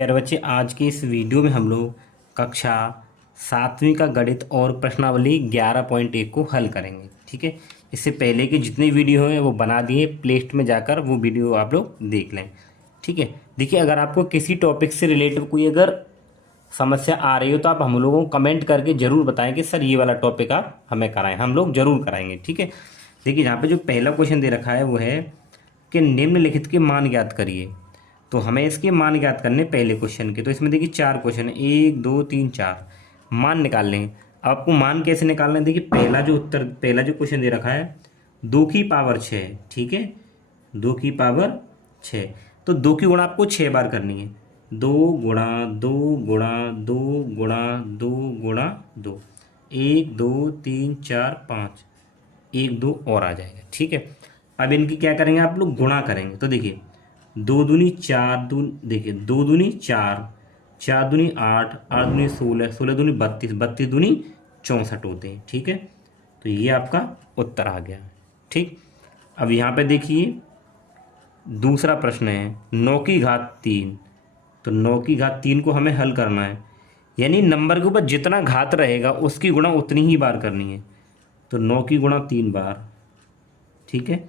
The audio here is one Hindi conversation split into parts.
प्यारे बच्चे, आज के इस वीडियो में हम लोग कक्षा 7वीं का गणित और प्रश्नावली 11.1 को हल करेंगे। ठीक है, इससे पहले के जितने वीडियो हैं वो बना दिए, प्लेलिस्ट में जाकर वो वीडियो आप लोग देख लें। ठीक है, देखिए, अगर आपको किसी टॉपिक से रिलेटेड कोई अगर समस्या आ रही हो तो आप हम लोगों को कमेंट करके ज़रूर बताएं कि सर ये वाला टॉपिक आप हमें कराएं, हम लोग ज़रूर कराएंगे। ठीक है, देखिए यहाँ पे जो पहला क्वेश्चन दे रखा है वो है कि निम्नलिखित के मान ज्ञात करिए। तो हमें इसके मान ज्ञात करने पहले क्वेश्चन के। तो इसमें देखिए 4 क्वेश्चन है, 1 2 3 4 मान निकाल लें। आपको मान कैसे निकालना है, देखिए पहला जो क्वेश्चन दे रखा है 2 की पावर 6। ठीक है, 2 की पावर 6, तो 2 की गुणा आपको 6 बार करनी है। 2 गुणा 2 गुणा 2 गुणा 2 गुणा 2, 1 2 3 4 5, 1 2 और आ जाएगा। ठीक है, अब इनकी क्या करेंगे, आप लोग गुणा करेंगे। तो देखिए 2 दूनी 4, देखिए 2 दूनी 4, 4 दूनी 8, 8 दूनी 16, 16 दूनी 32, 32 दूनी 64 होते हैं। ठीक है, तो ये आपका उत्तर आ गया। ठीक, अब यहाँ पे देखिए दूसरा प्रश्न है 9 की घात 3। तो 9 की घात 3 को हमें हल करना है, यानी नंबर के ऊपर जितना घात रहेगा उसकी गुणा उतनी ही बार करनी है। तो 9 की गुणा 3 बार। ठीक है,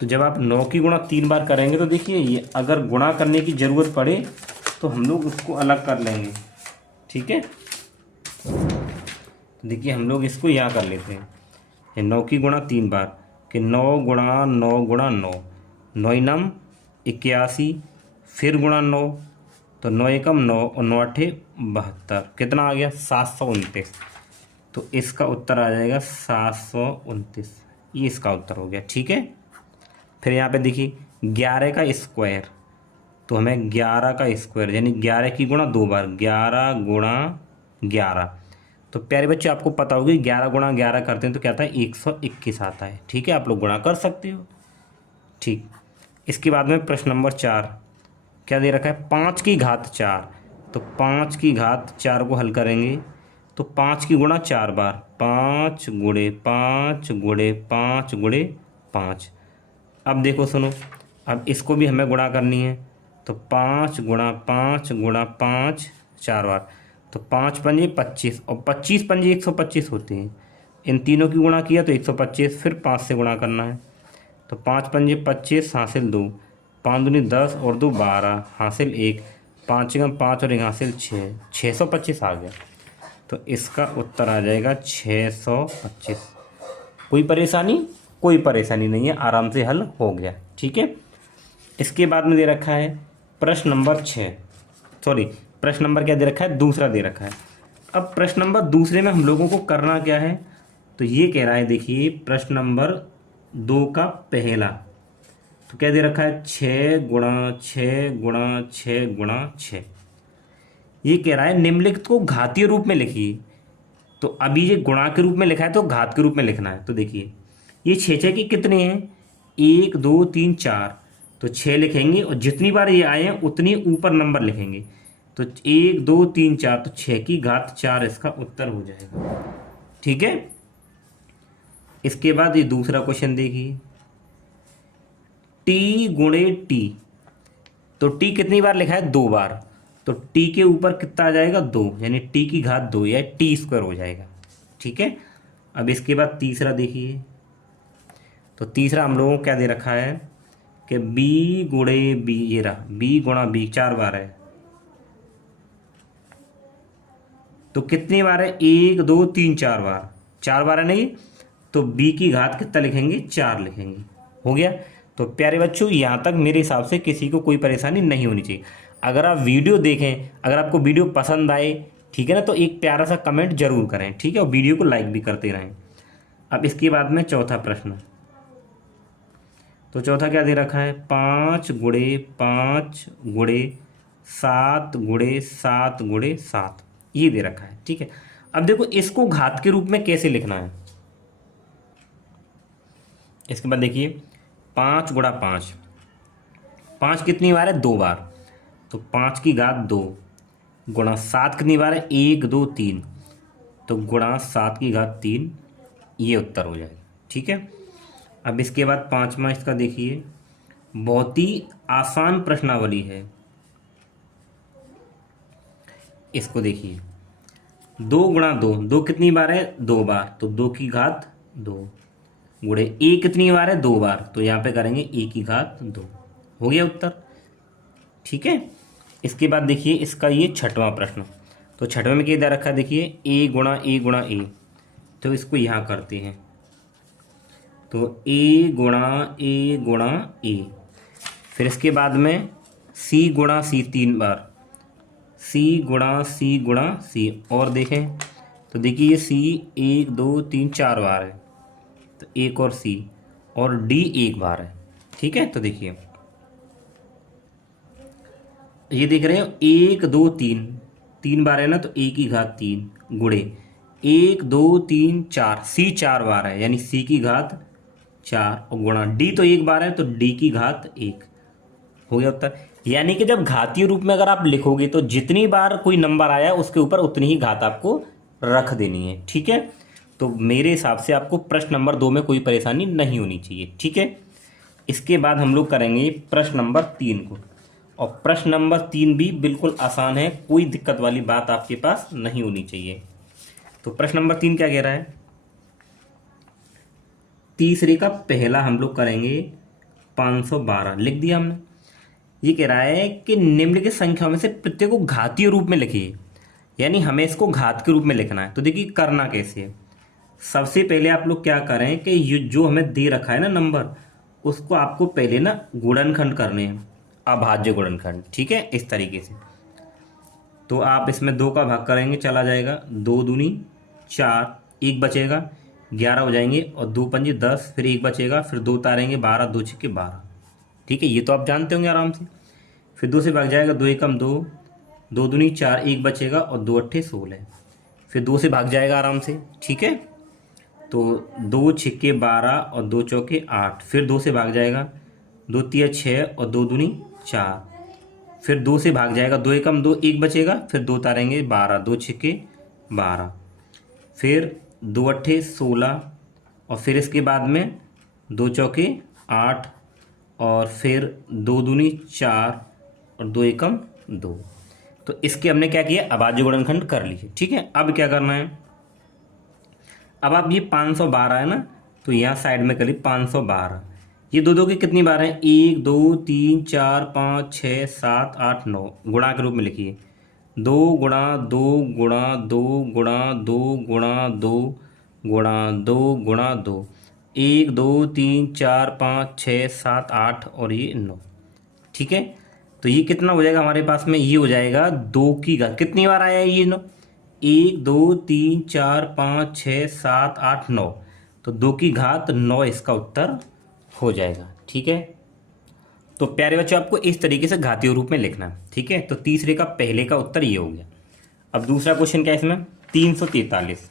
तो जब आप 9 की गुणा 3 बार करेंगे तो देखिए ये अगर गुणा करने की ज़रूरत पड़े तो हम लोग उसको अलग कर लेंगे। ठीक है, तो देखिए हम लोग इसको यहाँ कर लेते हैं, ये 9 की गुणा 3 बार कि 9 गुणा 9 गुणा 9, 9 नम 81, फिर गुणा 9, तो 9 एकम 9 और 9 अठे 72, कितना आ गया 729। तो इसका उत्तर आ जाएगा 729, ये इसका उत्तर हो गया। ठीक है, फिर यहाँ पे देखिए 11 का स्क्वायर। तो हमें 11 का स्क्वायर यानी 11 की गुणा 2 बार, 11 गुणा 11। तो प्यारे बच्चे आपको पता होगी 11 गुणा 11 करते हैं तो क्या आता है 121 आता है। ठीक है, आप लोग गुणा कर सकते हो। ठीक, इसके बाद में प्रश्न नंबर 4 क्या दे रखा है 5 की घात 4। तो 5 की घात 4 को हल करेंगे तो 5 की गुणा 4 बार, 5 गुणे 5 गुणे 5 गुणे 5। अब देखो सुनो, अब इसको भी हमें गुणा करनी है। तो 5 गुणा 5 गुणा 5 4 बार, तो 5 पंजे 25 और 25 पंजे 125 होते हैं। इन तीनों की गुणा किया तो 125, फिर 5 से गुणा करना है। तो 5 पंजे 25 हासिल 2, 5 दूनी 10 और 2 12 हासिल 1, 5 एकम 5 और 1 हासिल 6, 625 आ गया। तो इसका उत्तर आ जाएगा 625। कोई परेशानी? कोई परेशानी नहीं है, आराम से हल हो गया। ठीक है, इसके बाद में दे रखा है प्रश्न नंबर 6, सॉरी प्रश्न नंबर क्या दे रखा है, दूसरा दे रखा है। अब प्रश्न नंबर दूसरे में हम लोगों को करना क्या है, तो ये कह रहा है, देखिए प्रश्न नंबर 2 का पहला। तो क्या दे रखा है 6 गुणा 6 गुणा 6 गुणा 6। ये कह रहा है निम्नलिखित को घातीय रूप में लिखिए। तो अभी ये गुणा के रूप में लिखा है तो घात के रूप में लिखना है। तो देखिए ये 6 के कितने हैं, 1 2 3 4, तो 6 लिखेंगे और जितनी बार ये आए हैं उतनी ऊपर नंबर लिखेंगे। तो 1 2 3 4, तो 6 की घात 4 इसका उत्तर हो जाएगा। ठीक है, इसके बाद ये दूसरा क्वेश्चन देखिए, टी गुणे टी। तो टी कितनी बार लिखा है 2 बार, तो टी के ऊपर कितना आ जाएगा 2, यानी टी की घात 2 या टी स्क्वायर हो जाएगा। ठीक है, अब इसके बाद तीसरा देखिए, तो तीसरा हम लोगों को क्या दे रखा है कि बी गुणे बी, ये रहा बी गुणा बी 4 बार है। तो कितनी बार है 1 2 3 4 बार, 4 बार है नहीं, तो बी की घात कितना लिखेंगे 4 लिखेंगे। हो गया। तो प्यारे बच्चों यहाँ तक मेरे हिसाब से किसी को कोई परेशानी नहीं होनी चाहिए। अगर आप वीडियो देखें, अगर आपको वीडियो पसंद आए, ठीक है ना, तो एक प्यारा सा कमेंट जरूर करें। ठीक है, और वीडियो को लाइक भी करते रहें। अब इसके बाद में चौथा प्रश्न, तो चौथा क्या दे रखा है 5 गुणे 5 गुणे 7 गुणे 7 गुणे 7, ये दे रखा है। ठीक है, अब देखो इसको घात के रूप में कैसे लिखना है। इसके बाद देखिए 5 गुणा 5, 5 कितनी बार है 2 बार, तो 5 की घात 2 गुणा 7 कितनी बार है 1 2 3, तो गुणा 7 की घात 3, ये उत्तर हो जाएगा। ठीक है, अब इसके बाद पांचवा इसका देखिए, बहुत ही आसान प्रश्नावली है। इसको देखिए, 2 गुणा 2, 2 कितनी बार है? 2 बार, तो 2 की घात 2 गुणे ए कितनी बार है? 2 बार, तो यहाँ पे करेंगे ए की घात 2। हो गया उत्तर। ठीक है, इसके बाद देखिए इसका ये छठवां प्रश्न। तो छठवें में क्या दे रखा है? देखिए ए गुणा ए गुणा ए, तो इसको यहाँ करते हैं। तो ए गुणा ए, फिर इसके बाद में सी गुणा सी 3 बार, सी गुणा सी, और देखें तो देखिए सी 1 2 3 4 बार है, तो एक और सी, और डी 1 बार है। ठीक है, तो देखिए ये देख रहे हो 1 2 3, 3 बार है ना, तो ए की घात 3 गुणे 1 2 3 4, सी 4 बार है यानी सी की घात 4, और गुणा डी तो 1 बार है तो डी की घात 1। हो गया उत्तर। यानी कि जब घातीय रूप में अगर आप लिखोगे तो जितनी बार कोई नंबर आया उसके ऊपर उतनी ही घात आपको रख देनी है। ठीक है, तो मेरे हिसाब से आपको प्रश्न नंबर 2 में कोई परेशानी नहीं होनी चाहिए। ठीक है, इसके बाद हम लोग करेंगे प्रश्न नंबर 3 को, और प्रश्न नंबर 3 भी बिल्कुल आसान है, कोई दिक्कत वाली बात आपके पास नहीं होनी चाहिए। तो प्रश्न नंबर 3 क्या कह रहा है? तीसरे का पहला हम लोग करेंगे 512, लिख दिया हमने। ये कह रहा है कि निम्नलिखित संख्याओं में से प्रत्येक को घातीय रूप में लिखिए, यानी हमें इसको घात के रूप में लिखना है। तो देखिए करना कैसे है। सबसे पहले आप लोग क्या करें कि ये जो हमें दे रखा है ना नंबर, उसको आपको पहले ना गुणनखंड करने हैं, अभाज्य गुणनखंड। ठीक है, इस तरीके से। तो आप इसमें 2 का भाग करेंगे, चला जाएगा 2 दूनी 4, 1 बचेगा, 11 हो जाएंगे, और 2 पंजे 10, फिर 1 बचेगा, फिर 2 उतारेंगे 12, 2 छक्के 12। ठीक है, ये तो आप जानते होंगे आराम से। फिर 2 से भाग जाएगा, 2 एकम 2, 2 दूनी 4, 1 बचेगा, और 2 अट्ठे 16। फिर 2 से भाग जाएगा आराम से। ठीक है, तो 2 छक्के 12 और 2 चौके 8, फिर 2 से भाग जाएगा, 2 तिया 6 और 2 दूनी 4, फिर 2 से भाग जाएगा, 2 एकम 2, 1 बचेगा, फिर 2 उतारेंगे 12, 2 छक्के 12, फिर 2 अट्ठे 16, और फिर इसके बाद में 2 चौके 8, और फिर 2 दूनी 4 और 2 एकम 2। तो इसके हमने क्या किया? अभाज्य गुणनखंड कर लिए। ठीक है, अब क्या करना है? अब आप ये 512 है ना, तो यहाँ साइड में कर ली 512। ये 2 2 की कितनी बार है? 1 2 3 4 5 6 7 8 9, गुणा के रूप में लिखिए। 2 गुणा 2 गुणा 2 गुणा 2 गुणा 2 गुणा 2 गुणा 2, 1 2 3 4 5 6 7 8 और ये 9। ठीक है, तो ये कितना हो जाएगा हमारे पास में? ये हो जाएगा 2 की घात, कितनी बार आया है ये 9? 1 2 3 4 5 6 7 8 9, तो 2 की घात 9 इसका उत्तर हो जाएगा। ठीक है, तो प्यारे बच्चों आपको इस तरीके से घातीय रूप में लिखना है। ठीक है, तो तीसरे का पहले का उत्तर ये हो गया। अब दूसरा क्वेश्चन क्या है इसमें? 343।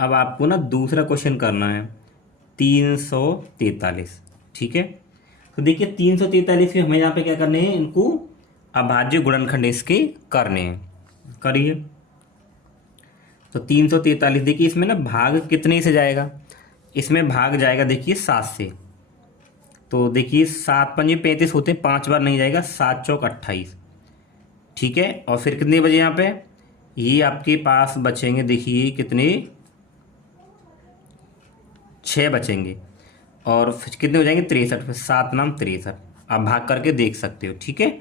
अब आपको ना दूसरा क्वेश्चन करना है 343। ठीक है, तो देखिए 343 के हमें यहाँ पे क्या करने हैं? इनको अभाज्य गुणनखंड इसके करने हैं। करिए। तो 343 देखिए इसमें ना भाग कितने से जाएगा? इसमें भाग जाएगा देखिए 7 से। तो देखिए 7 पंजे 35 होते, 5 बार नहीं जाएगा, 7 चौक 28। ठीक है, और फिर कितने बजे यहाँ पे? ये आपके पास बचेंगे देखिए कितने? 6 बचेंगे, और फिर कितने हो जाएंगे? 63। फिर 7 नाम 63, आप भाग करके देख सकते हो। ठीक है,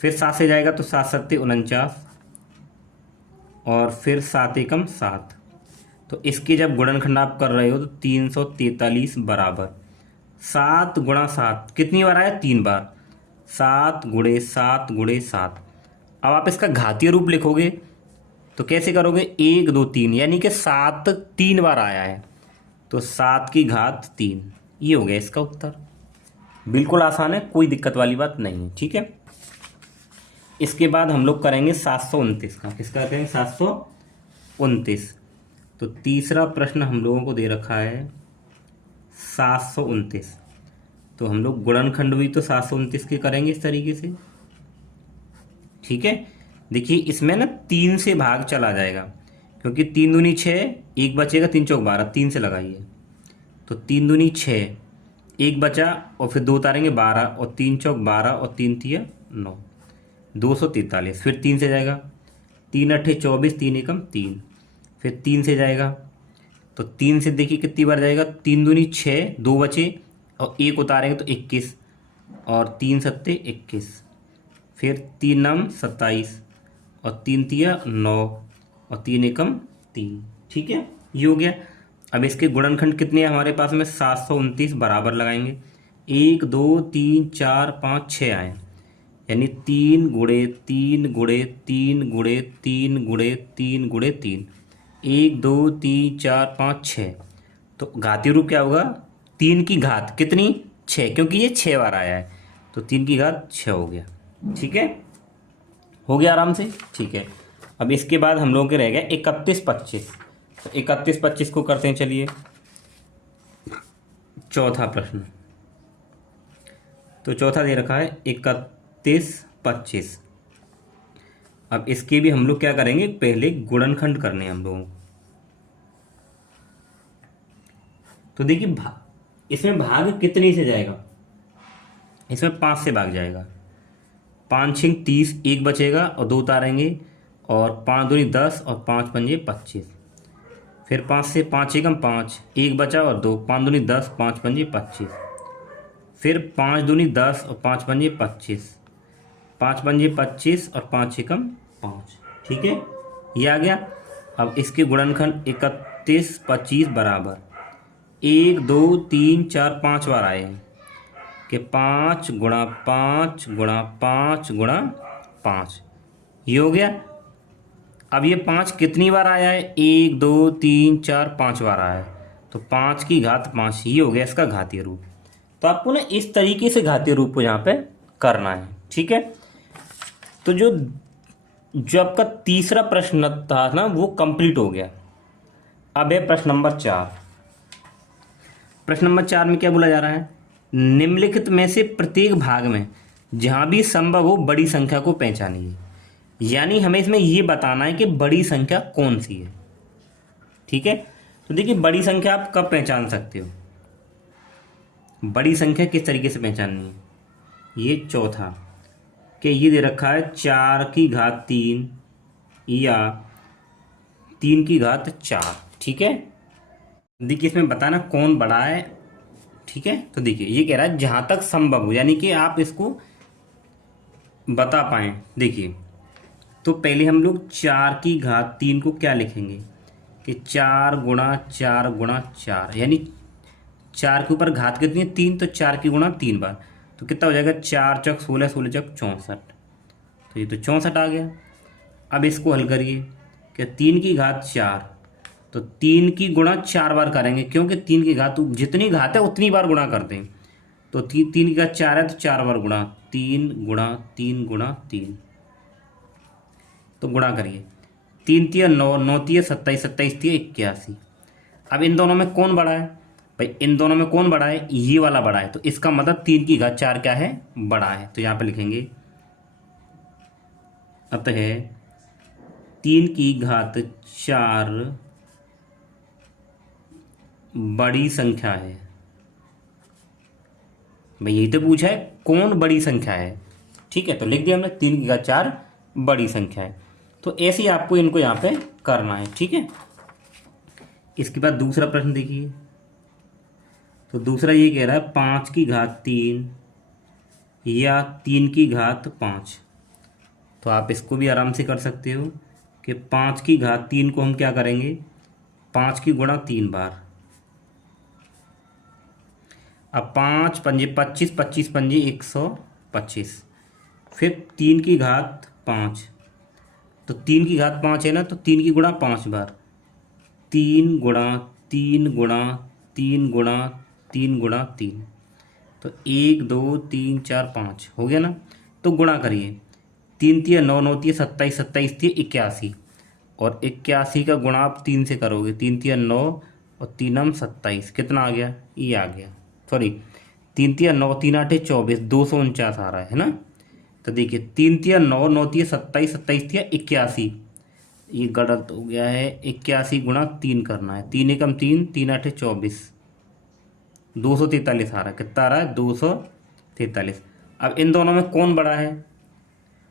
फिर 7 से जाएगा तो 7 सत्ते 49, और फिर 7 एकम 7। तो इसके जब गुणनखंड आप कर रहे हो तो 343 बराबर 7 गुणा 7, कितनी बार आया? 3 बार, 7 गुणे 7 गुणे 7। अब आप इसका घातीय रूप लिखोगे तो कैसे करोगे? 1 2 3, यानी कि 7 3 बार आया है, तो 7 की घात 3। ये हो गया इसका उत्तर। बिल्कुल आसान है, कोई दिक्कत वाली बात नहीं है। ठीक है, इसके बाद हम लोग करेंगे 729 का। किसका करेंगे? 729। तो तीसरा प्रश्न हम लोगों को दे रखा है 729। तो हम लोग गुणनखंड भी तो 729 के करेंगे इस तरीके से। ठीक है, देखिए इसमें ना 3 से भाग चला जाएगा, क्योंकि 3 दूनी 6, 1 बचेगा, 3 चौक 12, 3 से लगाइए। तो 3 दूनी 6, 1 बचा, और फिर 2 उतारेंगे 12, और 3 चौक 12 और 3 तिया 9। 243। फिर 3 से जाएगा, 3 अट्ठे 24, 3 एकम 3। फिर 3 से जाएगा, तो 3 से देखिए कितनी बार जाएगा, 3 दूनी 6, 2 बचे और 1 उतारेंगे तो 21, और 3 सत्ते 21। फिर 3 नम 27 और 3 तिया 9 और 3 एकम 3। ठीक है, ये हो गया। अब इसके गुणनखंड कितने हैं हमारे पास में, 729 बराबर लगाएंगे। 1 2 3 4 5 6 आए, यानी 3 गुणे 3 गुणे 3 गुणे 3 गुणे 3 गुणे 3, 1 2 3 4 5 6। तो घातीय रूप क्या होगा, 3 की घात कितनी, 6, क्योंकि ये 6 बार आया है, तो 3 की घात 6 हो गया। ठीक है, हो गया आराम से। ठीक है, अब इसके बाद हम लोगों के रह गए 31 25। तो 31 25 को करते हैं, चलिए चौथा प्रश्न। तो चौथा दे रखा है 31 25। अब इसके भी हम लोग क्या करेंगे, पहले गुणनखंड करने हैं हम लोगों को। तो देखिए इसमें भाग कितने से जाएगा, इसमें 5 से भाग जाएगा। 5 6 30, 1 बचेगा और 2 उतारेंगे, और 5 दूनी 10 और 5 पंजे 25। फिर 5 से 5 एकम 5, 1 बचा और 2, 5 दूनी 10, 5 पंजे 25। फिर 5 दूनी 10 और 5 पंजे 25, 5 पंजे 25 और 5 एकम 5। ठीक है, ये आ गया। अब इसके गुणनखंड 31 25 बराबर 1 2 3 4 5 बार आए हैं कि 5 गुणा 5 गुणा 5 गुणा 5, ये हो गया। अब ये 5 कितनी बार आया है, 1 2 3 4 5 बार आया है, तो 5 की घात 5, ये हो गया इसका घातीय रूप। तो आपको ना इस तरीके से घातीय रूप को यहाँ पे करना है। ठीक है, तो जो जो आपका तीसरा प्रश्न था ना वो कंप्लीट हो गया। अब है प्रश्न नंबर 4। प्रश्न नंबर 4 में क्या बोला जा रहा है, निम्नलिखित में से प्रत्येक भाग में जहां भी संभव हो बड़ी संख्या को पहचानिए। यानी हमें इसमें ये बताना है कि बड़ी संख्या कौन सी है। ठीक है, तो देखिए बड़ी संख्या आप कब पहचान सकते हो, बड़ी संख्या किस तरीके से पहचाननी है। ये चौथा कि ये दे रखा है 4 की घात 3 या 3 की घात 4। ठीक है, देखिए इसमें बताना कौन बड़ा है। ठीक है, तो देखिए ये कह रहा है जहां तक संभव हो, यानी कि आप इसको बता पाए। देखिए तो पहले हम लोग 4 की घात 3 को क्या लिखेंगे कि 4 गुणा 4 गुणा 4, यानी 4 के ऊपर घात कितनी है 3, तो 4 की गुणा 3 बार, तो कितना हो जाएगा 4 चौक 16, 16 चौक 64, तो ये तो 64 आ गया। अब इसको हल करिए कि 3 की घात 4, तो 3 की गुणा 4 बार करेंगे, क्योंकि 3 की घात जितनी घात है उतनी बार गुणा करते हैं। तो 3 की घात 4 है तो 4 बार गुणा, 3 गुणा 3 गुणा 3, तो गुणा करिए। 3 तिया 9, 9 तिया 27, 27 तिया 81। अब इन दोनों में कौन बड़ा है भाई, इन दोनों में कौन बड़ा है, ये वाला बड़ा है, तो इसका मतलब 3 की घात 4 क्या है, बड़ा है। तो यहाँ पे लिखेंगे अतः 3 की घात 4 बड़ी संख्या है। भाई यही तो पूछा है कौन बड़ी संख्या है। ठीक है, तो लिख दिया हमने 3 की घात 4 बड़ी संख्या है। तो ऐसे ही आपको इनको यहाँ पे करना है। ठीक है, इसके बाद दूसरा प्रश्न देखिए। तो दूसरा ये कह रहा है 5 की घात 3 या 3 की घात 5। तो आप इसको भी आराम से कर सकते हो कि 5 की घात 3 को हम क्या करेंगे, 5 की गुणा 3 बार। अब 5 पंजे 25, 25 पंजे 125। फिर 3 की घात 5, तो 3 की घात 5 है ना, तो 3 की गुणा 5 बार, 3 गुणा 3 गुणा 3 गुणा 3 गुणा 3, तो 1 2 3 4 5 हो गया ना। तो गुणा करिए, 3 तिया 9, 9 तिया 27, 27 तिया 81, और 81 का गुणा आप 3 से करोगे, 3 तिया 9 और 3 27, कितना आ गया, ये आ गया, सॉरी 3 तिया 9, 3 8 24, 249 आ रहा है ना। तो देखिए 3 तिया 9, 9 तिया 27, 27 तिया 81, ये गलत हो गया है, 81 गुणा 3 करना है, 3 एकम 3, 3 8 24, 243 आ रहा है, कितना आ रहा है 243। अब इन दोनों में कौन बड़ा है,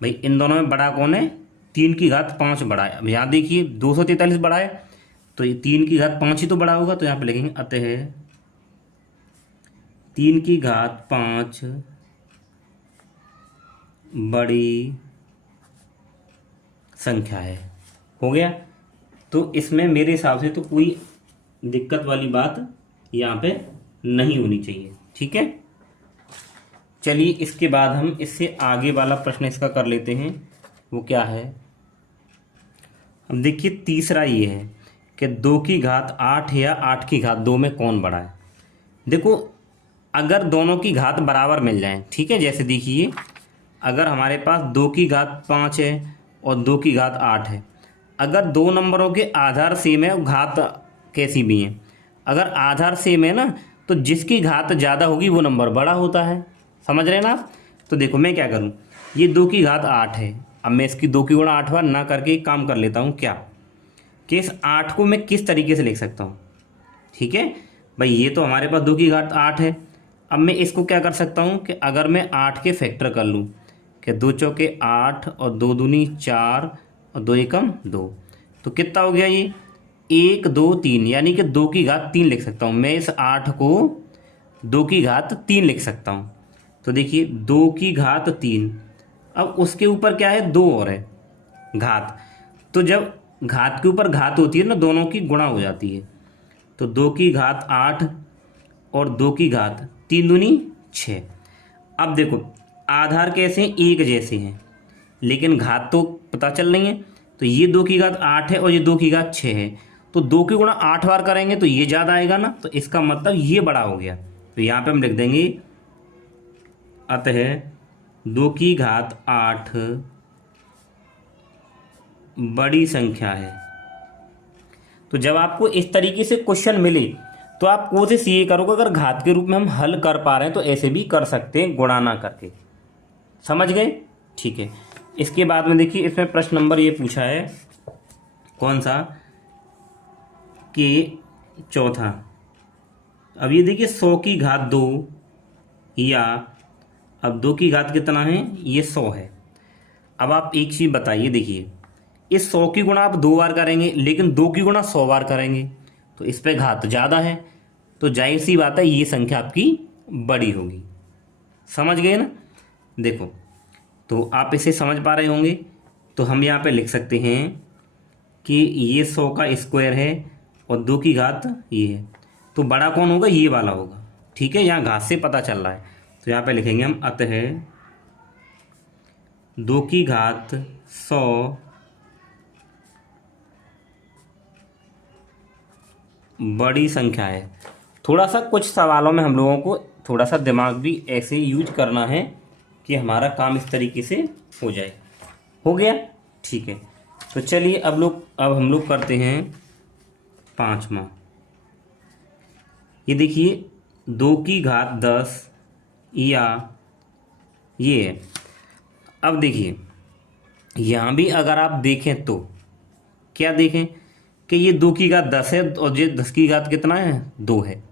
भाई इन दोनों में बड़ा कौन है? 3 की घात 5 बड़ा है। अब यहाँ देखिए 243 बड़ा है, तो ये 3 की घात 5 ही तो बड़ा होगा। तो यहाँ पे लिखेंगे अतः 3 की घात 5 बड़ी संख्या है। हो गया। तो इसमें मेरे हिसाब से तो कोई दिक्कत वाली बात यहाँ पे नहीं होनी चाहिए। ठीक है, चलिए इसके बाद हम इससे आगे वाला प्रश्न इसका कर लेते हैं। वो क्या है? अब देखिए तीसरा ये है कि 2 की घात 8 या 8 की घात 2 में कौन बड़ा है। देखो अगर दोनों की घात बराबर मिल जाएं, ठीक है, जैसे देखिए अगर हमारे पास 2 की घात 5 है और 2 की घात 8 है, अगर दो नंबरों के आधार सेम है, घात कैसी भी हैं, अगर आधार सेम है ना, तो जिसकी घात ज़्यादा होगी वो नंबर बड़ा होता है। समझ रहे हैं ना आप? तो देखो मैं क्या करूँ, ये 2 की घात 8 है, अब मैं इसकी 2 की गुणा 8 बार ना करके एक काम कर लेता हूँ। क्या कि इस 8 को मैं किस तरीके से लिख सकता हूँ? ठीक है भाई, ये तो हमारे पास 2 की घात 8 है। अब मैं इसको क्या कर सकता हूँ कि अगर मैं 8 के फैक्टर कर लूँ कि 2 चौके 8 और 2 दूनी 4 और 2 एकम 2, तो कितना हो गया ये? 1 2 3, यानी कि 2 की घात 3 लिख सकता हूँ मैं। इस 8 को 2 की घात 3 लिख सकता हूँ। तो देखिए 2 की घात 3, अब उसके ऊपर क्या है? 2 और है घात। तो जब घात के ऊपर घात होती है ना, दोनों की गुणा हो जाती है। तो 2 की घात 8 और 2 की घात 3 दूनी 6। अब देखो आधार कैसे हैं? एक जैसे हैं, लेकिन घात तो पता चल रही है। तो ये 2 की घात 8 है और ये 2 की घात 6 है, तो 2 की गुणा 8 बार करेंगे तो ये ज़्यादा आएगा ना, तो इसका मतलब ये बड़ा हो गया। तो यहाँ पे हम लिख देंगे अतः 2 की घात 8 बड़ी संख्या है। तो जब आपको इस तरीके से क्वेश्चन मिले तो आप कोशिश ये करोगे, अगर घात के रूप में हम हल कर पा रहे हैं तो ऐसे भी कर सकते हैं, गुणा ना करके। समझ गए? ठीक है। इसके बाद में देखिए इसमें प्रश्न नंबर ये पूछा है, कौन सा, कि चौथा। अब ये देखिए 100 की घात 2 या, अब 2 की घात कितना है? ये 100 है। अब आप एक चीज़ बताइए, देखिए इस 100 की गुणा आप 2 बार करेंगे, लेकिन 2 की गुणा 100 बार करेंगे तो इस पे घात ज़्यादा है, तो जाहिर सी बात है ये संख्या आपकी बड़ी होगी। समझ गए ना? देखो तो आप इसे समझ पा रहे होंगे। तो हम यहाँ पे लिख सकते हैं कि ये 100 का स्क्वायर है और 2 की घात ये है, तो बड़ा कौन होगा? ये वाला होगा। ठीक है, यहाँ घात से पता चल रहा है। तो यहाँ पे लिखेंगे हम अतः 2 की घात 100 बड़ी संख्या है। थोड़ा सा कुछ सवालों में हम लोगों को थोड़ा सा दिमाग भी ऐसे यूज करना है कि हमारा काम इस तरीके से हो जाए। हो गया? ठीक है। तो चलिए अब हम लोग करते हैं 5वां। ये देखिए 2 की घात 10 या ये है। अब देखिए यहाँ भी अगर आप देखें तो क्या देखें कि ये 2 की घात 10 है और ये 10 की घात कितना है? 2 है।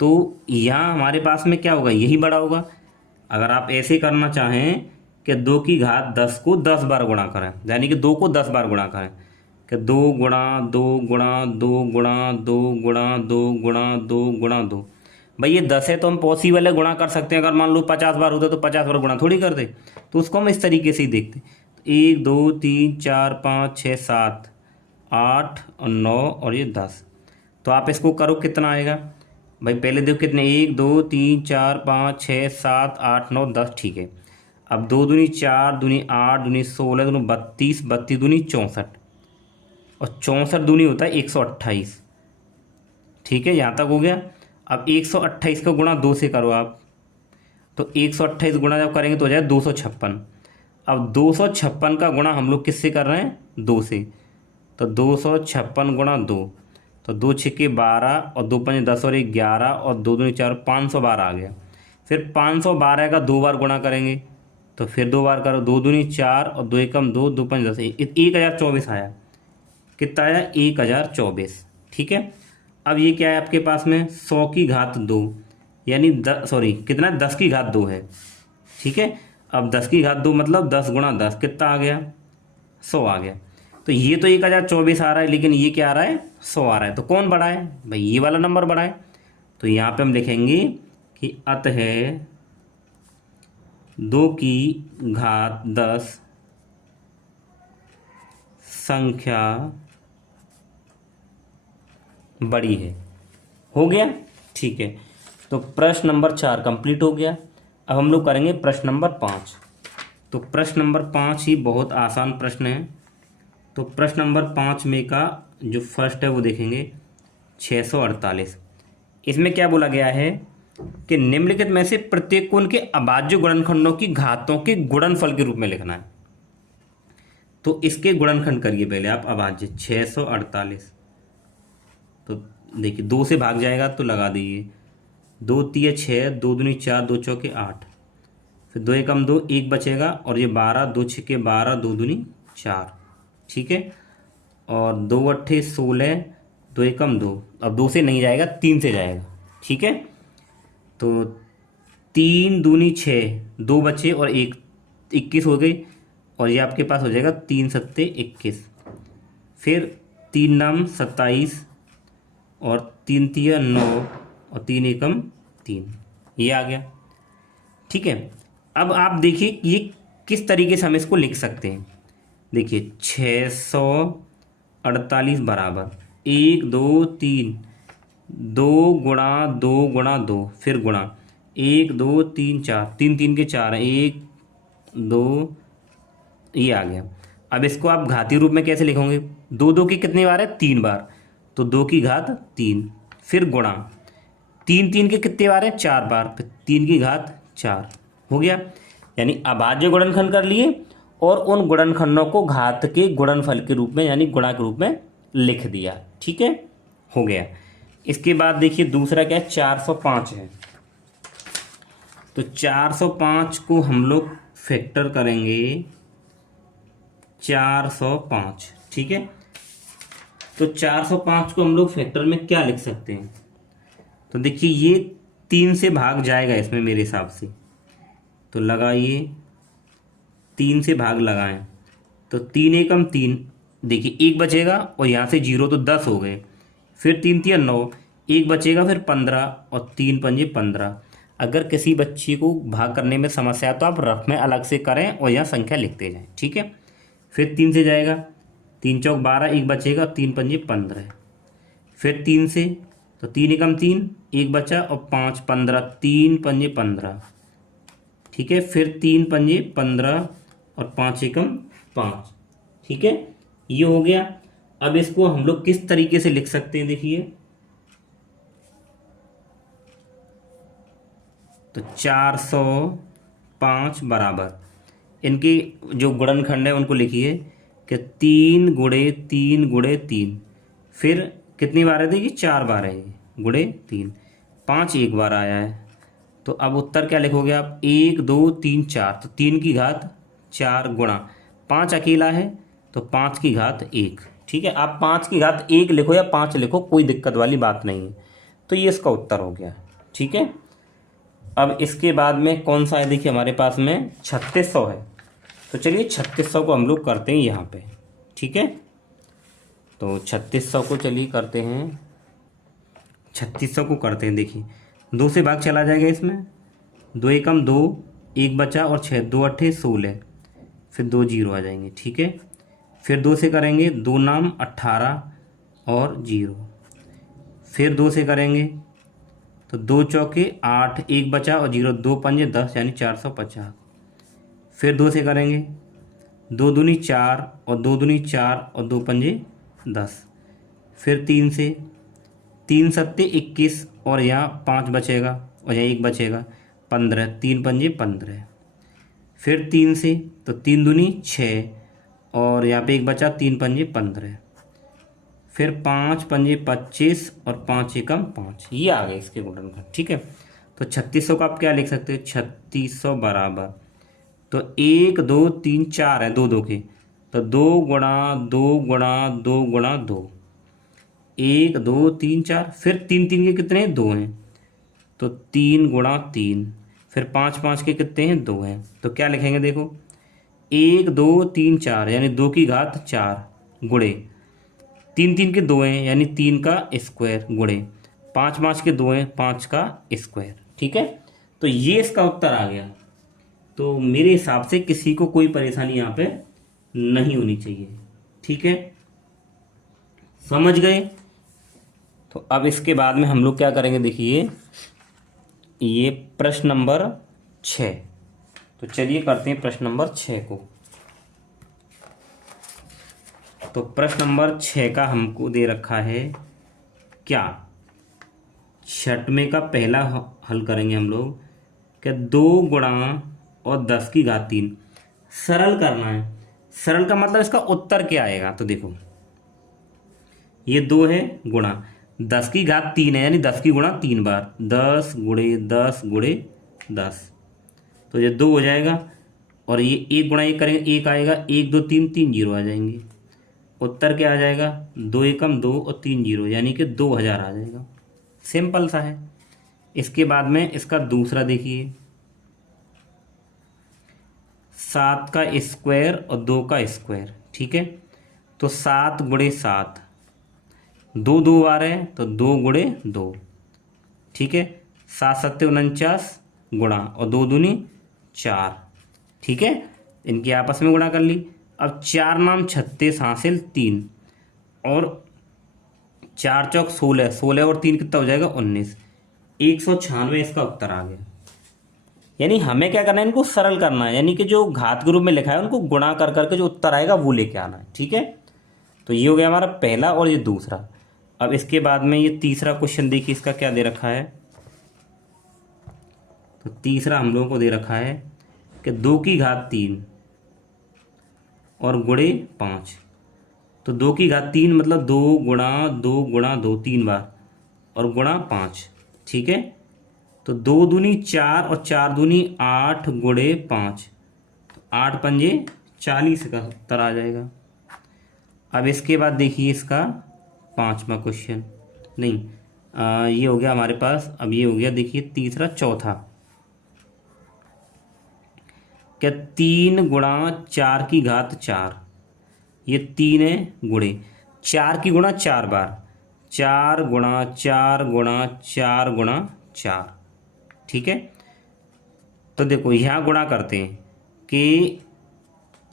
तो यहाँ हमारे पास में क्या होगा? यही बड़ा होगा। अगर आप ऐसे करना चाहें कि 2 की घात 10 को 10 बार गुणा करें, यानी कि 2 को 10 बार गुणा करें, कि 2 गुणा 2 गुणा 2 गुणा 2 गुणा 2 गुणा 2 गुणा 2। भाई ये 10 है तो हम पॉसिबल है गुणा कर सकते हैं। अगर मान लो 50 बार होता तो 50 बार गुणा थोड़ी करते। तो उसको हम इस तरीके से ही देखते। 1 2 3 4 5 6 7 8 और 9 और ये 10। तो आप इसको करो, कितना आएगा भाई? पहले देखो कितने, 1 2 3 4 5 6 7 8 9 10। ठीक है। अब 2 दूनी 4 दूनी 8 दूनी 16 दूनी 32 32 दूनी 64 और 64 दूनी होता है 128। ठीक है, यहाँ तक हो गया। अब 128 का गुणा 2 से करो आप, तो 128 गुणा जब करेंगे तो हो जाए 256। अब 256 का गुणा हम लोग किससे कर रहे हैं? 2 से। तो 256 गुणा 2, तो 2 छक्के 12 और 2 पंजे 10 और 1 11 और 2 दूनी 4, 512 आ गया। फिर 512 का 2 बार गुणा करेंगे, तो फिर 2 बार करो, 2 दूनी 4 और 2 एकम 2, 2 पंजे 10, 1024 आया। कितना आया? 1024। ठीक है। अब ये क्या है आपके पास में? 100 की घात 2, यानी कितना? 10 की घात 2 है। ठीक है। अब 10 की घात 2 मतलब 10 गुणा 10 कितना आ गया, 100 आ गया। तो ये तो 1024 आ रहा है, लेकिन ये क्या आ रहा है, 100 आ रहा है। तो कौन बड़ा है भाई, ये वाला नंबर बड़ा है। तो यहाँ पे हम लिखेंगे कि अतः 2 की घात 10 संख्या बड़ी है। हो गया, ठीक है। तो प्रश्न नंबर 4 कंप्लीट हो गया। अब हम लोग करेंगे प्रश्न नंबर 5। तो प्रश्न नंबर 5 ही बहुत आसान प्रश्न है। तो प्रश्न नंबर 5 में का जो फर्स्ट है वो देखेंगे 648। इसमें क्या बोला गया है कि निम्नलिखित में से प्रत्येक को उनके अभाज्य गुणनखंडों की घातों के गुणनफल के रूप में लिखना है। तो इसके गुणनखंड करिए पहले आप। अभाज्य 648, तो देखिए 2 से भाग जाएगा तो लगा दीजिए, 2 तिया 6, 2 दूनी 4, 2 चौके 8, फिर 2 एकम 2, 1 बचेगा, और ये 12, 2 छक्के 12, 2 दूनी 4, ठीक है। और 2 अट्ठे 16, 2 एकम 2, अब 2 से नहीं जाएगा, 3 से जाएगा, ठीक है। तो 3 दूनी 6, 2 बचे और 1, 21 हो गई, और ये आपके पास हो जाएगा 3 सत्ते 21, फिर 3 नाम 27, और 3 तिया 9, और 3 एकम 3, ये आ गया, ठीक है। अब आप देखिए ये किस तरीके से हम इसको लिख सकते हैं। देखिए 648 बराबर 1 2 3, 2 गुणा 2 गुणा 2, फिर गुणा 1 2 3 4, 3 3 के 4 है, 1 2, ये आ गया। अब इसको आप घातीय रूप में कैसे लिखोगे, 2 2 की कितनी बार है, 3 बार, तो 2 की घात 3, फिर गुणा 3 3 के कितने बार है, 4 बार, फिर 3 की घात 4, हो गया। यानी अभाज्य गुणनखंड कर लिए और उन गुणनखंडों को घात के गुणनफल के रूप में यानी गुणा के रूप में लिख दिया, ठीक है, हो गया। इसके बाद देखिए दूसरा क्या है, 405 है। तो 405 को हम लोग फैक्टर करेंगे 405, ठीक है। तो 405 को हम लोग फैक्टर में क्या लिख सकते हैं, तो देखिए ये 3 से भाग जाएगा इसमें मेरे हिसाब से, तो लगाइए 3 से भाग लगाएं, तो 3 एकम 3, देखिए 1 बचेगा और यहाँ से 0 तो 10 हो गए, फिर 3 तिया 9, 1 बचेगा, फिर 15, और 3 पंजे 15। अगर किसी बच्चे को भाग करने में समस्या है तो आप रफ में अलग से करें और यहाँ संख्या लिखते जाएं, ठीक है। फिर 3 से जाएगा, 3 चौक 12, 1 बचेगा, 3 पंजे 15, फिर 3 से, तो 3 एकम 3, 1 बचा, और 5 15, 3 पंजे 15, ठीक है। फिर 3 पंजे 15 और 5 एकम 5, ठीक है, ये हो गया। अब इसको हम लोग किस तरीके से लिख सकते हैं, देखिए तो 405 बराबर इनकी जो गुणनखंड है उनको लिखिए कि 3 गुणे 3 गुणे 3, फिर कितनी बार है, देखिए 4 बार है, गुणे 3, 5 एक बार आया है। तो अब उत्तर क्या लिखोगे आप, 1 2 3 4, तो 3 की घात 4 गुणा 5 अकेला है तो 5 की घात 1, ठीक है। आप 5 की घात 1 लिखो या 5 लिखो, कोई दिक्कत वाली बात नहीं है। तो ये इसका उत्तर हो गया, ठीक है। अब इसके बाद में कौन सा है, देखिए हमारे पास में 3600 है। तो चलिए 3600 को हम लोग करते हैं यहाँ पे, ठीक है। तो 3600 को चलिए करते हैं, 3600 को करते हैं। देखिए 2 से भाग चला जाएगा इसमें, 2 एकम 2, 1 बचा, और 6 2 अट्ठे 16, फिर 2 जीरो आ जाएंगे, ठीक है। फिर 2 से करेंगे, 2 नाम 18 और 0, फिर 2 से करेंगे तो 2 चौके 8, 1 बचा और 0, 2 पंजे 10 यानी 450। फिर 2 से करेंगे, 2 दूनी 4 और 2 दूनी 4 और 2 पंजे 10। फिर 3 से, 3 सत्ते 21 और यहाँ 5 बचेगा और यहाँ 1 बचेगा, 15, 3 पंजे 15। फिर 3 से, तो 3 दूनी 6 और यहाँ पे 1 बचा, 3 पंजे 15, फिर 5 पंजे 25 और 5 एकम 5, ये आ गए इसके गुणनखंड, ठीक है। तो 3600 का आप क्या लिख सकते हो, 3600 बराबर, तो 1 2 3 4 है, 2 2 के, तो 2 गुणा 2 गुणा 2 गुणा 2, 1 2 3 4, फिर 3 3 के कितने हैं, 2 हैं, तो 3 गुणा 3, फिर 5 5 के कितने हैं, 2 हैं। तो क्या लिखेंगे देखो, 1 2 3 4 यानी 2 की घात 4 गुणे 3 3 के 2 हैं यानी 3 का स्क्वायर गुणे 5 5 के 2 हैं 5 का स्क्वायर। ठीक है, तो ये इसका उत्तर आ गया। तो मेरे हिसाब से किसी को कोई परेशानी यहाँ पे नहीं होनी चाहिए। ठीक है, समझ गए। तो अब इसके बाद में हम लोग क्या करेंगे, देखिए ये प्रश्न नंबर 6। तो चलिए करते हैं प्रश्न नंबर 6 को। तो प्रश्न नंबर 6 का हमको दे रखा है क्या, छठवें का पहला हल करेंगे हम लोग कि 2 गुणा और 10 की घात 3 सरल करना है। सरल का मतलब इसका उत्तर क्या आएगा, तो देखो ये 2 है गुणा 10 की घात 3 है यानी 10 की गुणा 3 बार, 10 गुणे 10 गुणे 10, तो ये 2 हो जाएगा। और ये 1 गुणा 1 करेंगे, 1 आएगा, 1 2 3 3 जीरो आ जाएंगे। उत्तर क्या आ जाएगा, 2 एकम 2 और 3 जीरो यानी कि 2000 आ जाएगा। सिंपल सा है। इसके बाद में इसका दूसरा देखिए, 7 का स्क्वायर और 2 का स्क्वायर। ठीक है, तो 7 गुणे 7, 2 2 बार है तो 2 गुणे 2। ठीक है, 7 7 49 गुणा और 2 दूनी 4। ठीक है, इनकी आपस में गुणा कर ली। अब 4 नाम 36 हासिल 3 और 4 चौक 16, 16 और 3 कितना हो जाएगा 19, 196 इसका उत्तर आ गया। यानी हमें क्या करना है, इनको सरल करना है, यानी कि जो घात के रूप में लिखा है उनको गुणा कर करके जो उत्तर आएगा वो लेके आना है। ठीक है, तो ये हो गया हमारा पहला और ये दूसरा। अब इसके बाद में ये तीसरा क्वेश्चन देखिए, इसका क्या दे रखा है। तो तीसरा हम लोगों को दे रखा है कि 2 की घात 3 और गुणे 5। तो 2 की घात 3 मतलब 2 गुणा 2 गुणा 2 3 बार और गुणा 5। ठीक है, तो 2 दूनी 4 और 4 दूनी 8 गुणे 5, तो 8 पंजे 40 का उत्तर आ जाएगा। अब इसके बाद देखिए इसका पांचवा क्वेश्चन, नहीं ये हो गया हमारे पास। अब ये हो गया देखिए तीसरा, चौथा क्या, 3 गुणा 4 की घात 4, ये 3 है गुणे 4 की गुणा 4 बार, 4 गुणा 4 गुणा 4 गुणा 4। ठीक है, तो देखो यहाँ गुणा करते हैं कि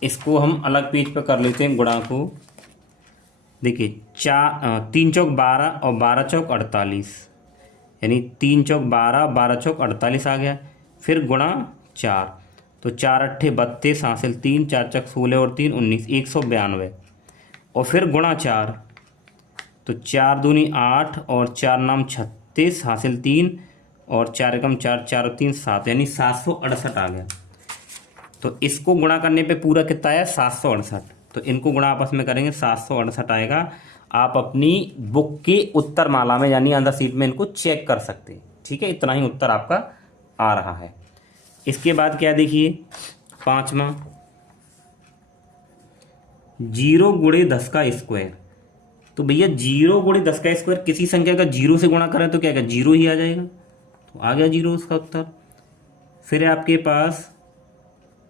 इसको हम अलग पेज पर कर लेते हैं गुणा को। देखिए 3 चौक 12 और 12 चौक 48, यानी 3 चौक 12 12 चौक 48 आ गया। फिर गुणा 4, तो 4 अट्ठे 32 हासिल 3, 4 चौक 16 और 3 19, 192। और फिर गुणा 4, तो 4 दूनी 8 और 4 नाम 36 हासिल 3 और 4 एकम 4 4 और 3 7, यानी 768 आ गया। तो इसको गुणा करने पे पूरा कितना आया, 768। तो इनको गुणा आपस में करेंगे, 768 आएगा। आप अपनी बुक की उत्तर माला में यानी आंसर शीट में इनको चेक कर सकते हैं। ठीक है, इतना ही उत्तर आपका आ रहा है। इसके बाद क्या देखिए पांचवा, 0 गुणे 10 का स्क्वायर। तो भैया 0 गुणे 10 का स्क्वायर किसी संख्या का 0 से गुणा करें तो क्या क्या 0 ही आ जाएगा। तो आ गया 0 उसका उत्तर। फिर है आपके पास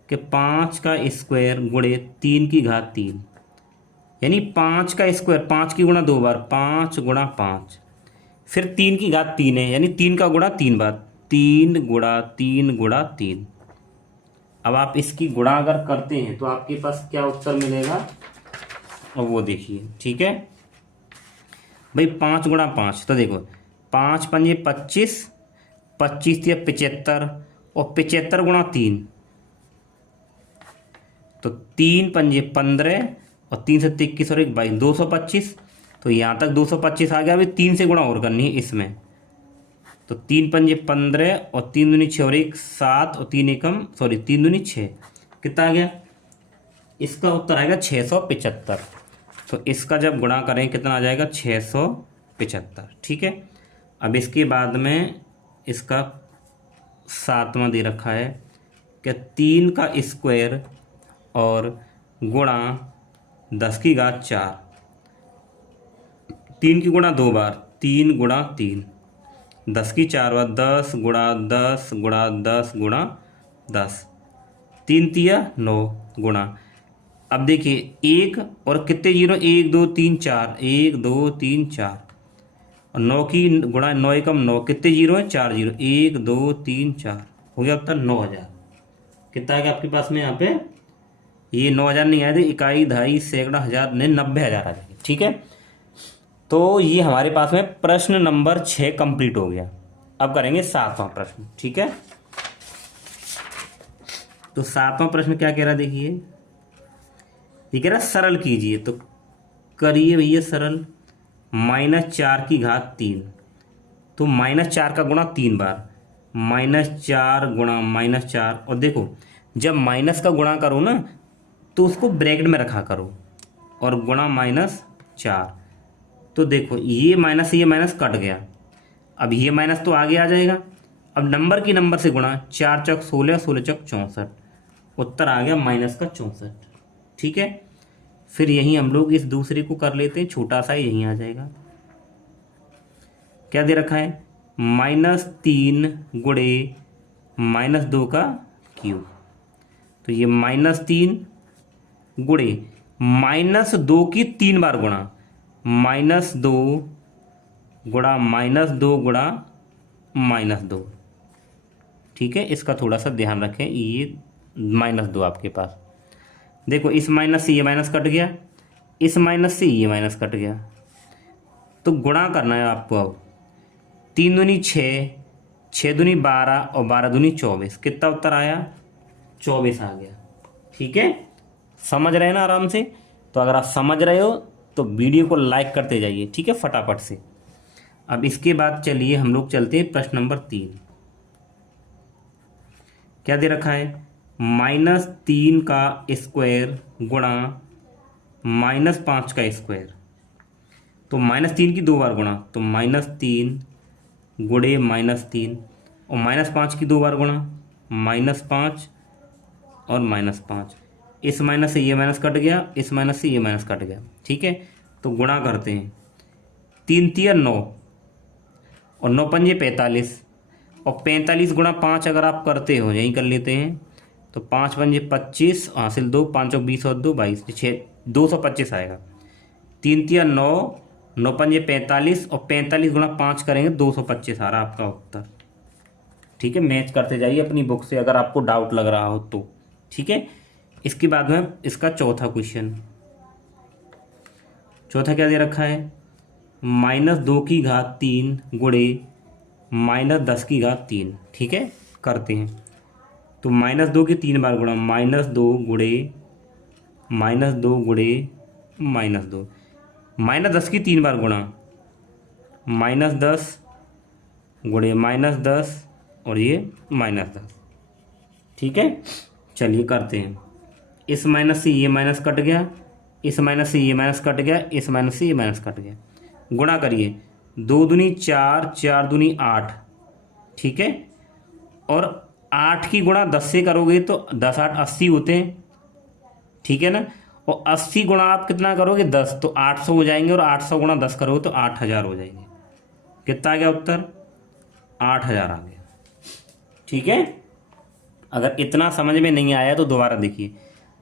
कि 5 का स्क्वायर गुणे 3 की घात 3, यानी 5 का स्क्वायर 5 की गुणा 2 बार, 5 गुणा 5। फिर 3 की घात 3 है यानी 3 का गुणा 3 बार, 3 गुणा 3 गुणा 3। अब आप इसकी गुणा अगर करते हैं तो आपके पास क्या उत्तर मिलेगा, अब वो देखिए। ठीक है भाई, 5 गुणा 5, तो देखो 5 पंजे 25, 25 या 75 और 75 गुणा 3, तो 3 पंजे 15 और 3 से 21 और 1 22, 225। तो यहाँ तक 225 आ गया। अभी 3 से गुणा और करनी है इसमें, तो 3 पंजे 15 और 3 दूनी 6 और 1 7 और 3 एकम 3 दूनी 6, कितना आ गया, इसका उत्तर आएगा 675। तो इसका जब गुणा करें कितना आ जाएगा, 675। ठीक है, अब इसके बाद में इसका सातवां दे रखा है कि 3 का स्क्वायर और गुणा 10 की घात 4, 3 की गुणा 2 बार, 3 गुणा 3, 10 की 4 बार 10 गुणा 10 गुणा 10 गुणा 10, 3 तिया 9 गुणा। अब देखिए एक और कितने जीरो, 1 2 3 4, 1 2 3 4, और 9 की गुणा 9 एकम 9, कितने जीरो है, 4 जीरो, 1 2 3 4, हो गया उत्तर 9000। कितना आ गया आपके पास में यहाँ पे, ये 9000 नहीं आए थे, इकाई दहाई सैकड़ा हजार नहीं 90,000 आ जाएंगे। ठीक है, तो ये हमारे पास में प्रश्न नंबर 6 कंप्लीट हो गया। अब करेंगे 7वां प्रश्न। ठीक है, तो 7वां प्रश्न क्या कह रहा है, देखिए ये कह रहा है सरल कीजिए, तो करिए भैया सरल। -4 की घात 3, तो -4 का गुणा 3 बार, -4 गुणा -4, और देखो जब माइनस का गुणा करो ना तो उसको ब्रैकेट में रखा करो, और गुणा -4, तो देखो ये माइनस कट गया, अब ये माइनस तो आगे आ जाएगा। अब नंबर की नंबर से गुणा, 4 चौक 16, 16 चौक 64, उत्तर आ गया -64। ठीक है, फिर यहीं हम लोग इस दूसरे को कर लेते हैं, छोटा सा यहीं आ जाएगा। क्या दे रखा है, -3 गुणे -2 का क्यूब, तो ये -3 गुणे -2 की 3 बार गुणा, -2 गुणा -2 गुणा -2। ठीक है, इसका थोड़ा सा ध्यान रखें, ये -2 आपके पास, देखो इस माइनस से ये माइनस कट गया, इस माइनस से ये माइनस कट गया, तो गुणा करना है आपको। अब 3 दूनी 6, 6 दूनी 12, और 12 दूनी 24, कितना उत्तर आया, 24 आ गया। ठीक है, समझ रहे हैं ना आराम से। तो अगर आप समझ रहे हो तो वीडियो को लाइक करते जाइए, ठीक है, फटाफट से। अब इसके बाद चलिए हम लोग चलते हैं प्रश्न नंबर 3। क्या दे रखा है, -3 का स्क्वायर गुणा -5 का स्क्वायर, तो -3 की 2 बार गुणा, तो -3 गुणे -3, और -5 की 2 बार गुणा, -5 और -5, इस माइनस से ये माइनस कट गया, इस माइनस से ये माइनस कट गया। ठीक है, तो गुणा करते हैं, 3 तिया 9, और 9 पंजे 45, और 45 गुणा 5 अगर आप करते हो, यहीं कर लेते हैं, तो 5 पंजे 25, हासिल 2, 5 20 और 2 22, 6 225 आएगा। 3 तिया 9, 9 पंजे 45, और 45 गुणा 5 करेंगे 225 आ रहा आपका उत्तर। ठीक है, मैच करते जाइए अपनी बुक से अगर आपको डाउट लग रहा हो तो। ठीक है, इसके बाद में इसका चौथा क्वेश्चन, चौथा क्या दे रखा है, -2 की घात 3 गुणे -10 की घात 3। ठीक है, करते हैं, तो -2 की 3 बार गुणा, -2 गुणे -2 गुणे -2, -10 की 3 बार गुणा, -10 गुणे -10, और ये -10। ठीक है, चलिए करते हैं, इस माइनस से ये माइनस कट गया, इस माइनस से ये माइनस कट गया, इस माइनस से ये माइनस कट गया, गुणा करिए, 2 दूनी 4, 4 दूनी 8। ठीक है, और 8 की गुणा 10 से करोगे तो 10 8 80 होते हैं। ठीक है ना, और 80 गुणा आप कितना करोगे 10, तो 800 हो जाएंगे, और 800 गुणा 10 करोगे तो 8000 हो जाएंगे। कितना आ गया उत्तर, 8000 आ गया। ठीक है, अगर इतना समझ में नहीं आया तो दोबारा देखिए,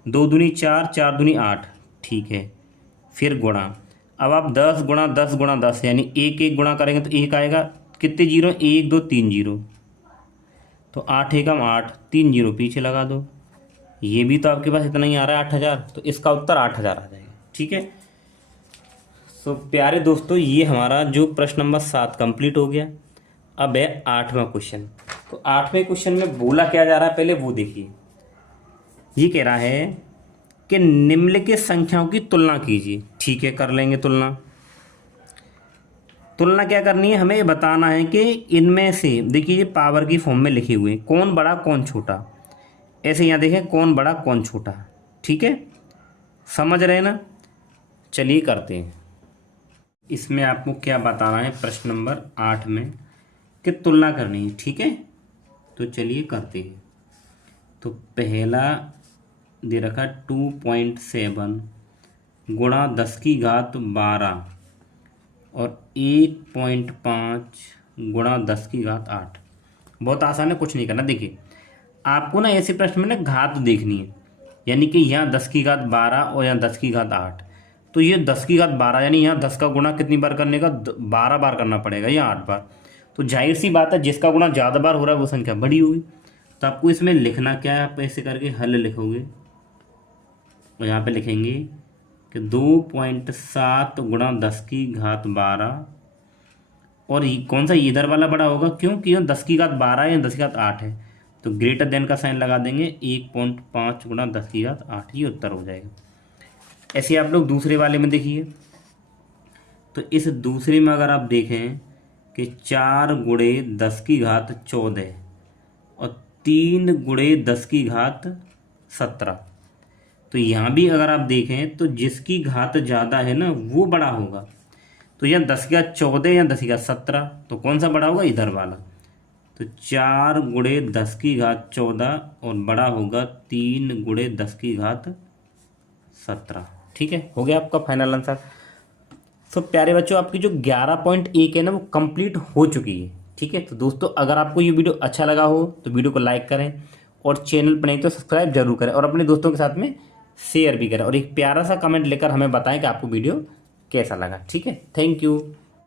2 दूनी 4, 4 दूनी 8। ठीक है, फिर गुणा, अब आप 10 गुणा 10 गुणा 10, यानी 1 1 गुणा करेंगे तो 1 आएगा, कितने जीरो, 1 2 3 जीरो, तो 8 एकम 8, 3 जीरो पीछे लगा दो, ये भी तो आपके पास इतना ही आ रहा है 8000, तो इसका उत्तर 8000 आ जाएगा। ठीक है, तो प्यारे दोस्तों ये हमारा जो प्रश्न नंबर 7 कंप्लीट हो गया। अब है 8वां क्वेश्चन। तो 8वें क्वेश्चन में बोला क्या जा रहा है पहले वो देखिए। ये कह रहा है कि निम्नलिखित संख्याओं की तुलना कीजिए। ठीक है, कर लेंगे तुलना। तुलना क्या करनी है, हमें ये बताना है कि इनमें से देखिए ये पावर की फॉर्म में लिखे हुए हैं, कौन बड़ा कौन छोटा, ऐसे यहाँ देखें कौन बड़ा कौन छोटा। ठीक है, समझ रहे हैं ना। चलिए करते हैं। इसमें आपको क्या बताना है प्रश्न नंबर 8 में कि तुलना करनी है। ठीक है, तो चलिए करते हैं। तो पहला दे रखा 2.7 गुणा 10 की घात 12 और 1.5 गुणा 10 की घात 8। बहुत आसान है, कुछ नहीं करना। देखिए आपको ना ऐसे प्रश्न में ना घात देखनी है, यानी कि यहाँ 10 की घात 12 और यहाँ 10 की घात 8। तो ये 10 की घात 12 यानी यहाँ 10 का गुणा कितनी बार करने का, 12 बार करना पड़ेगा या 8 बार। तो जाहिर सी बात है जिसका गुणा ज़्यादा बार हो रहा है वो संख्या बड़ी होगी। तो आपको इसमें लिखना क्या है, आप ऐसे करके हल लिखोगे और यहाँ पे लिखेंगे कि 2.7 गुणा 10 की घात 12, और कौन सा इधर वाला बड़ा होगा, क्योंकि यहाँ 10 की घात 12 या 10 की घात 8 है, तो ग्रेटर देन का साइन लगा देंगे, 1.5 गुणा 10 की घात 8, ये उत्तर हो जाएगा। ऐसे आप लोग दूसरे वाले में देखिए, तो इस दूसरे में अगर आप देखें कि 4 गुणे 10 की घात 14 और 3 गुणे 10 की घात 17, तो यहाँ भी अगर आप देखें तो जिसकी घात ज़्यादा है ना वो बड़ा होगा। तो यहाँ 10 की घात 14 या 10 की घात 17, तो कौन सा बड़ा होगा, इधर वाला। तो 4 गुणे 10 की घात 14 और बड़ा होगा 3 गुणे 10 की घात 17। ठीक है, हो गया आपका फाइनल आंसर। तो प्यारे बच्चों आपकी जो 11.1 है ना वो कंप्लीट हो चुकी है। ठीक है, तो दोस्तों अगर आपको ये वीडियो अच्छा लगा हो तो वीडियो को लाइक करें और चैनल पर नहीं तो सब्सक्राइब जरूर करें और अपने दोस्तों के साथ में शेयर भी करें और एक प्यारा सा कमेंट लेकर हमें बताएं कि आपको वीडियो कैसा लगा। ठीक है, थैंक यू।